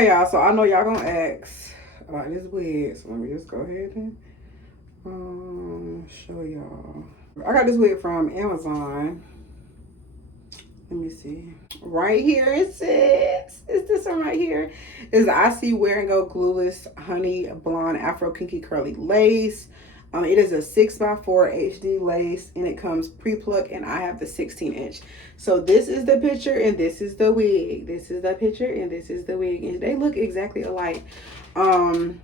Okay, y'all, so I know y'all gonna ask about this wig, so let me just go ahead and show y'all. I got this wig from Amazon. Let me see. Right here it says, is this one right here? Is the iSee Wear and Go Glueless Honey Blonde Afro Kinky Curly Lace. It is a 6x4 HD lace, and it comes pre-plucked, and I have the 16-inch. So this is the picture, and this is the wig. This is the picture, and this is the wig, and they look exactly alike. And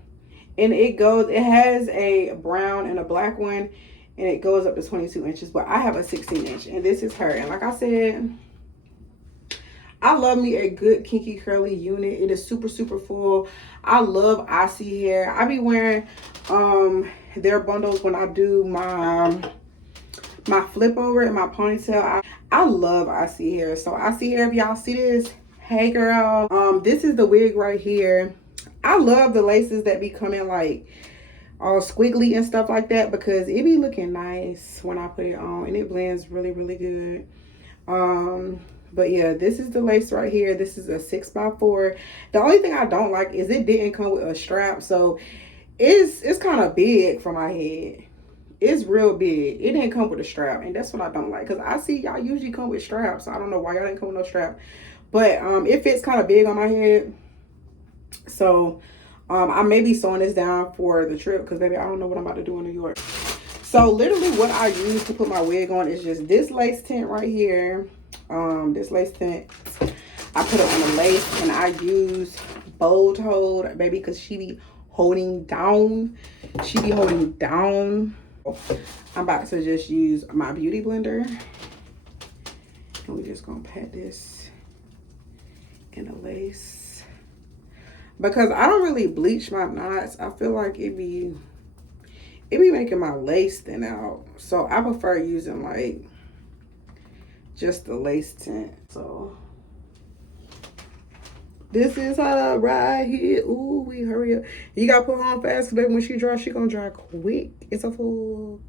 it has a brown and a black one, and it goes up to 22 inches, but I have a 16-inch, and this is her. And like I said, I love me a good kinky curly unit. It is super, super full. I love Iseehair. I be wearing their bundles when I do my flip over and my ponytail. I love Iseehair. So Iseehair, if y'all see this, hey girl. This is the wig right here. I love the laces that be coming like all squiggly and stuff like that, because it be looking nice when I put it on, and it blends really, really good. But yeah, this is the lace right here. This is a 6x4. The only thing I don't like is it didn't come with a strap, so it's kind of big for my head. It's real big. It didn't come with a strap, and that's what I don't like, because I see y'all usually come with straps. So I don't know why y'all didn't come with no strap, but it fits kind of big on my head. So I may be sewing this down for the trip, because baby, I don't know what I'm about to do in New York. So literally what I use to put my wig on is just this lace tint right here. This lace tint, I put it on the lace, and I use Bold Hold, baby, because she be holding down. She be holding down. I'm about to just use my beauty blender, and we're just gonna pat this in the lace, because I don't really bleach my knots. I feel like it be making my lace thin out, so I prefer using like just the lace tint. So this is her right here. Ooh, we hurry up. You gotta put her on fast, baby. When she dry, she gonna dry quick. It's a full.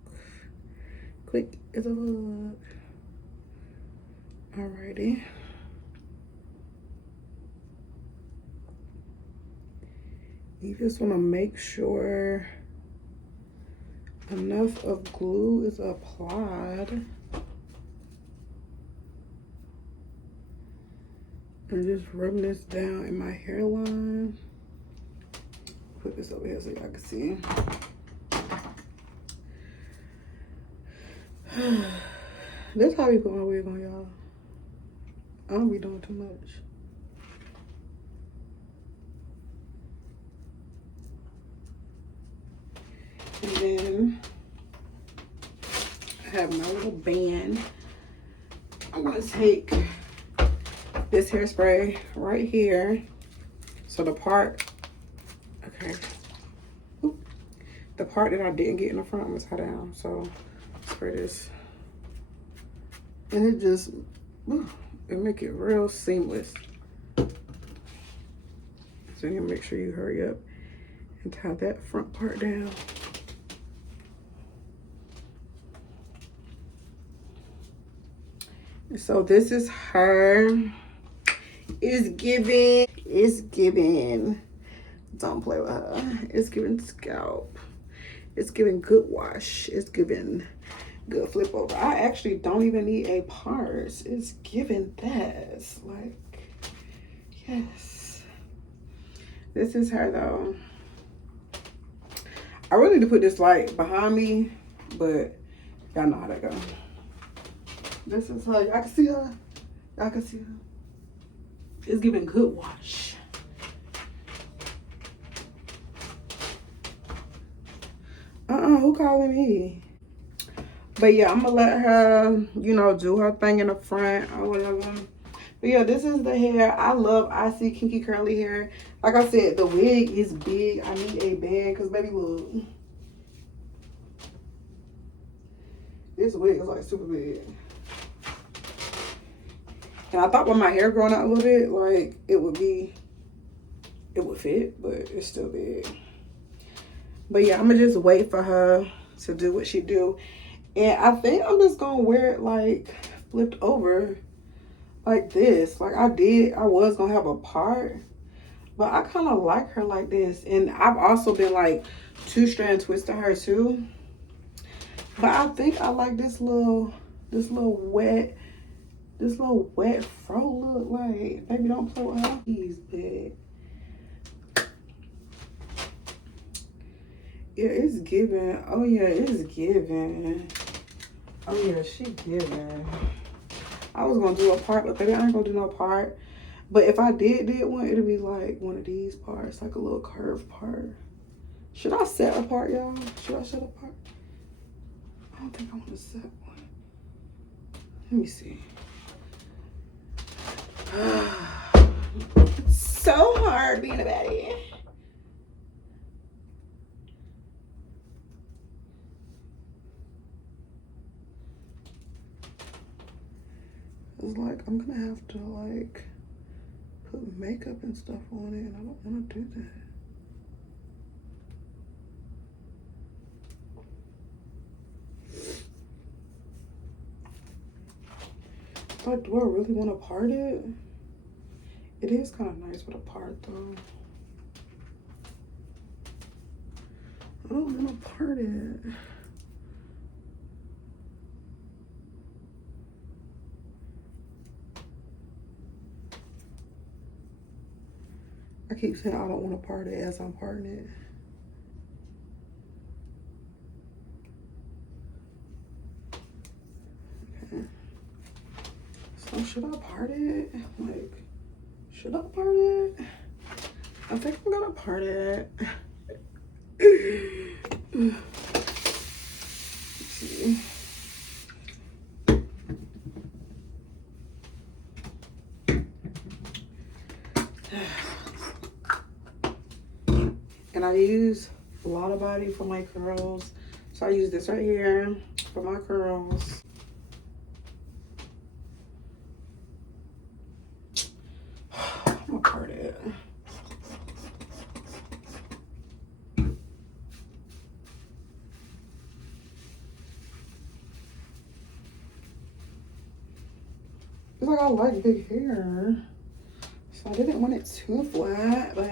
Quick, it's a full. Alrighty. You just wanna make sure enough of glue is applied. And just rubbing this down in my hairline. Put this over here so y'all can see. That's how we put my wig on, y'all. I don't be doing too much. And then I have my little band. I'm gonna take this hairspray right here. So the part, okay, oop, the part that I didn't get in the front, I'm gonna tie down. So spray this, and it just, it make it real seamless. So you make sure you hurry up and tie that front part down. So this is her. It's giving, don't play with her. It's giving scalp. It's giving good wash. It's giving good flip over. I actually don't even need a purse. It's giving that. Like, yes. This is her though. I really need to put this light behind me, but y'all know how that go. This is her. Y'all can see her. Y'all can see her. It's giving good wash. Who calling me? But yeah, I'm gonna let her, you know, do her thing in the front or whatever. But yeah, this is the hair. I love iSee Kinky Curly Hair. Like I said, the wig is big. I need a band, because baby, look. This wig is like super big. And I thought with my hair growing out a little bit, like it would fit, but it's still big. But yeah, I'm gonna just wait for her to do what she do. And I think I'm just gonna wear it like flipped over like this. Like I was gonna have a part, But I kind of like her like this. And I've also been like 2-strand twisting her too. But I think I like this little wet fro look. Like, baby, don't play with her. Please, but yeah, it's giving. Oh yeah, it's giving. Oh yeah, she giving. I was gonna do a part, but baby, I ain't gonna do no part. But if I did one, it'll be like one of these parts, like a little curved part. Should I set a part, y'all? Should I set a part? I don't think I want to set one. Let me see. So hard being a baddie. It's like I'm gonna have to like put makeup and stuff on it, and I don't want to do that. Like, do I really want to part it? It is kind of nice with a part though. I don't want to part it. I keep saying I don't want to part it as I'm parting it. Okay. So should I part it? Like, should I part it? I think I'm gonna part it. Let's see. And I use a lot of body for my curls. So I use this right here for my curls. I'm gonna part it. It's like I like big hair. So I didn't want it too flat, but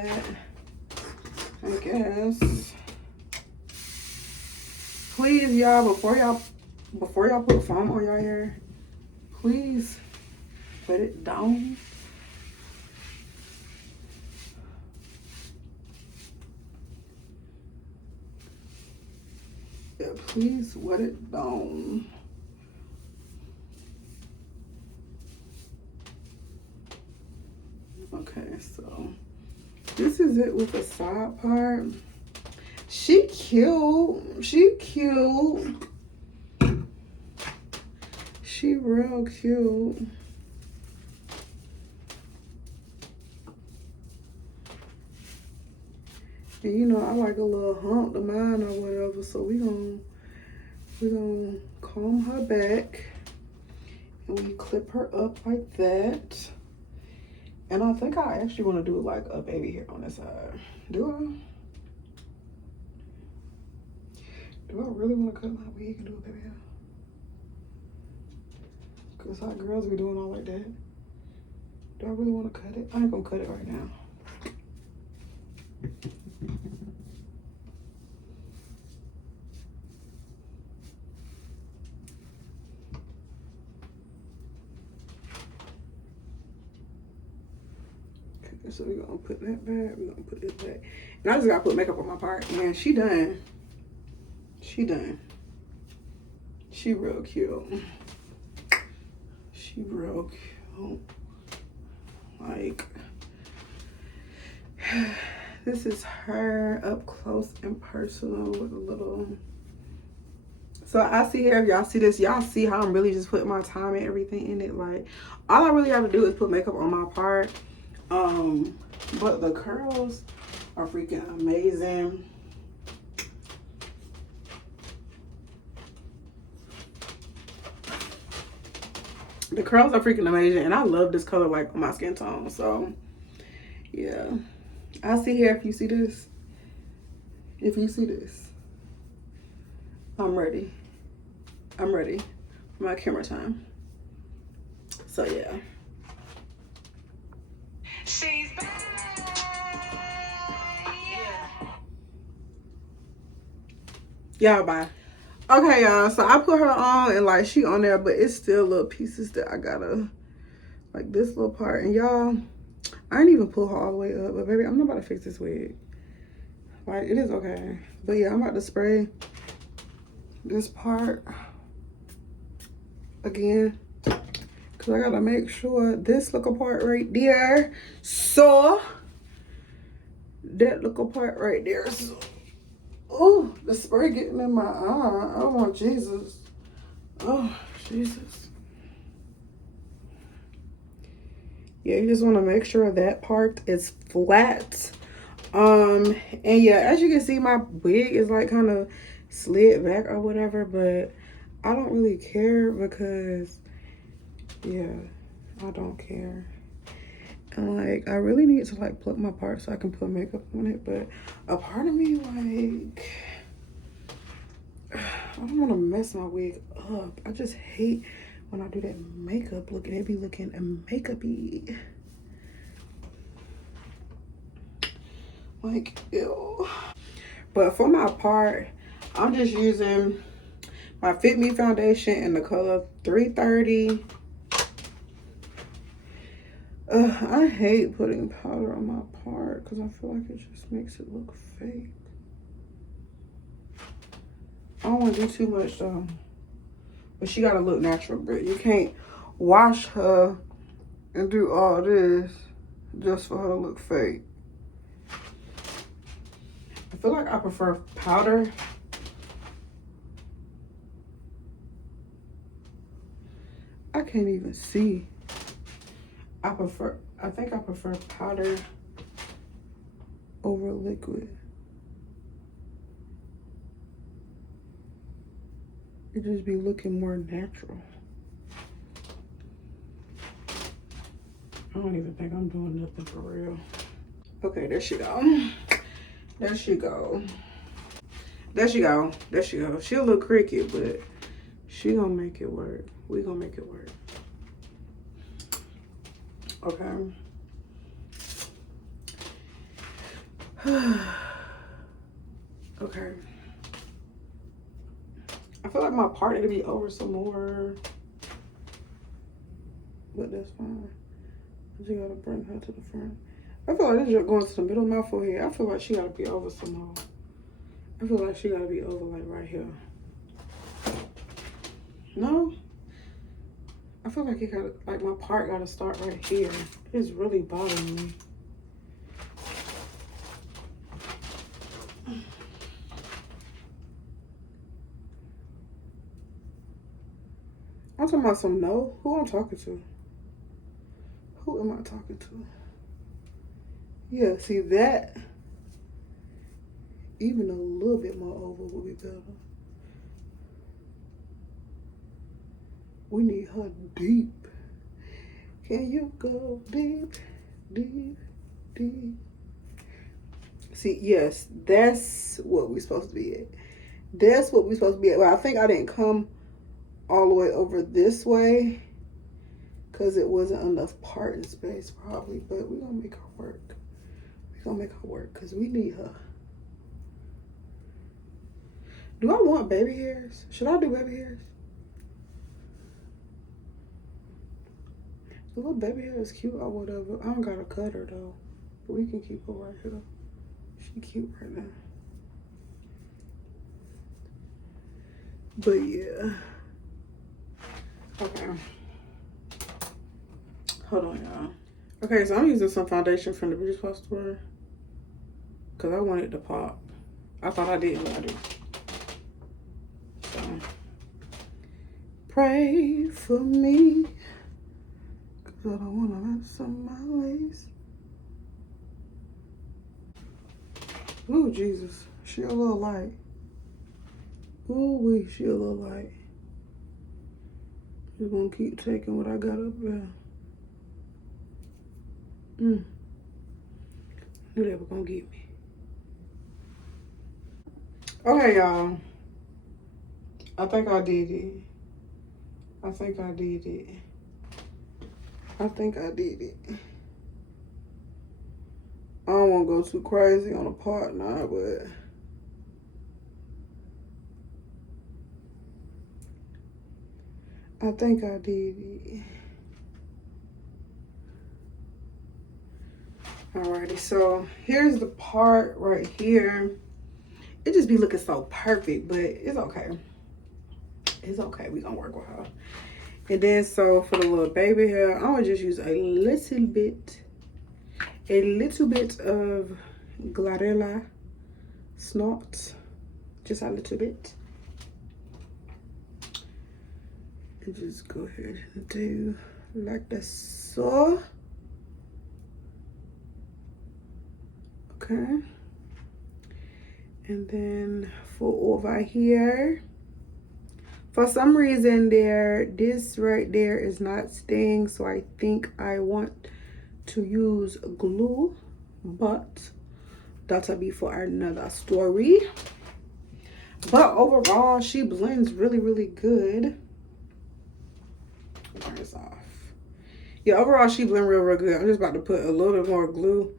I guess. Please, y'all, before y'all put foam on your hair, please put it down. Yeah, please wet it down. Okay, so this is it with the side part. She cute. She cute. She real cute. And you know, I like a little hump to mine or whatever, so we gonna comb her back and we clip her up like that. And I think I actually want to do like a baby hair on this side. Do I? Do I really want to cut my wig and do a baby hair? Because how girls be doing all like that. Do I really want to cut it? I ain't gonna cut it right now. Okay, so we're gonna put that back. We're gonna put this back. And I just gotta put makeup on my part. Man, she done. She done. She real cute. She real cute. Like, this is her up close and personal with a little. So Iseehair, if y'all see this, y'all see how I'm really just putting my time and everything in it. Like, all I really have to do is put makeup on my part. But the curls are freaking amazing. The curls are freaking amazing, and I love this color like on my skin tone. So yeah, Iseehair, if you see this, I'm ready. I'm ready for my camera time. So yeah. She's back. Y'all, bye. Okay, y'all. So I put her on and like she on there, but it's still little pieces that I gotta, like this little part. And y'all, I didn't even pull her all the way up, but baby, I'm not about to fix this wig. Like it is okay, but yeah, I'm about to spray this part again because I gotta make sure this little part right there. So that little part right there. So, oh, the spray getting in my eye. Oh my Jesus. Oh Jesus. Yeah, you just want to make sure that part is flat. And yeah, as you can see, my wig is like kind of slid back or whatever, but I don't really care because yeah, I don't care. And like I really need to like pluck my part so I can put makeup on it, but a part of me like I don't want to mess my wig up. I just hate when I do that makeup look and it be looking makeupy. Like ew. But for my part, I'm just using my Fit Me foundation in the color 330. I hate putting powder on my part because I feel like it just makes it look fake. I don't want to do too much though. But she gotta look natural, but you can't wash her and do all this just for her to look fake. I feel like I prefer powder. I can't even see. I think I prefer powder over liquid. It just be looking more natural. I don't even think I'm doing nothing for real. Okay, there she go. There she go. There she go. There she go. She'll look cricket, but she gonna make it work. We gonna make it work. Okay. Okay. I feel like my part need to be over some more. But that's fine. I just gotta bring her to the front. I feel like this is going to the middle of my forehead. I feel like she gotta be over some more. I feel like she gotta be over like right here. No? I feel like it gotta, like my part gotta start right here. It's really bothering me. I'm talking about some no. Who I'm talking to? Who am I talking to? Yeah, see that, even a little bit more over would be better. We need her deep. Can you go deep, deep, deep? See, yes, that's what we're supposed to be at. That's what we're supposed to be at. Well, I think I didn't come all the way over this way because it wasn't enough part in space probably, but we're gonna make her work. We're gonna make her work because we need her. Do I want baby hairs? Should I do baby hairs? The little baby hair is cute or whatever. I don't gotta cut her though. But we can keep her right here. She cute right now. But yeah. Okay. Hold on, y'all. Okay, so I'm using some foundation from the beauty supply store. Because I want it to pop. I thought I did, but I do. So. Pray for me. Because I don't want to mess up my lace. Ooh, Jesus. She a little light. Ooh, wee, she a little light. Just gonna keep taking what I got up there. Knew they were gonna get me. Okay, y'all. I think I did it. I think I did it. I think I did it. I don't want to go too crazy on a part now, but I think I did. Alrighty, so here's the part right here. It just be looking so perfect, but it's okay. It's okay. We gonna work with her. And then so for the little baby hair, I'm gonna just use a little bit of Glarella Snot, just a little bit. And just go ahead and do like this, so. Okay. And then for over here, for some reason this right there is not staying, so I think I want to use glue, but that'll be for another story. But overall, she blends really, really good. Turn this off. Yeah, overall she blends real, real good. I'm just about to put a little bit more glue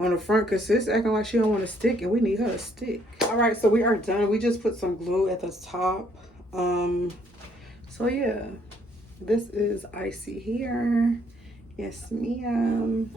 on the front because it's acting like she don't want to stick, and we need her to stick. All right, so we are done. We just put some glue at the top. So yeah, this is Iseehair. Yes, ma'am.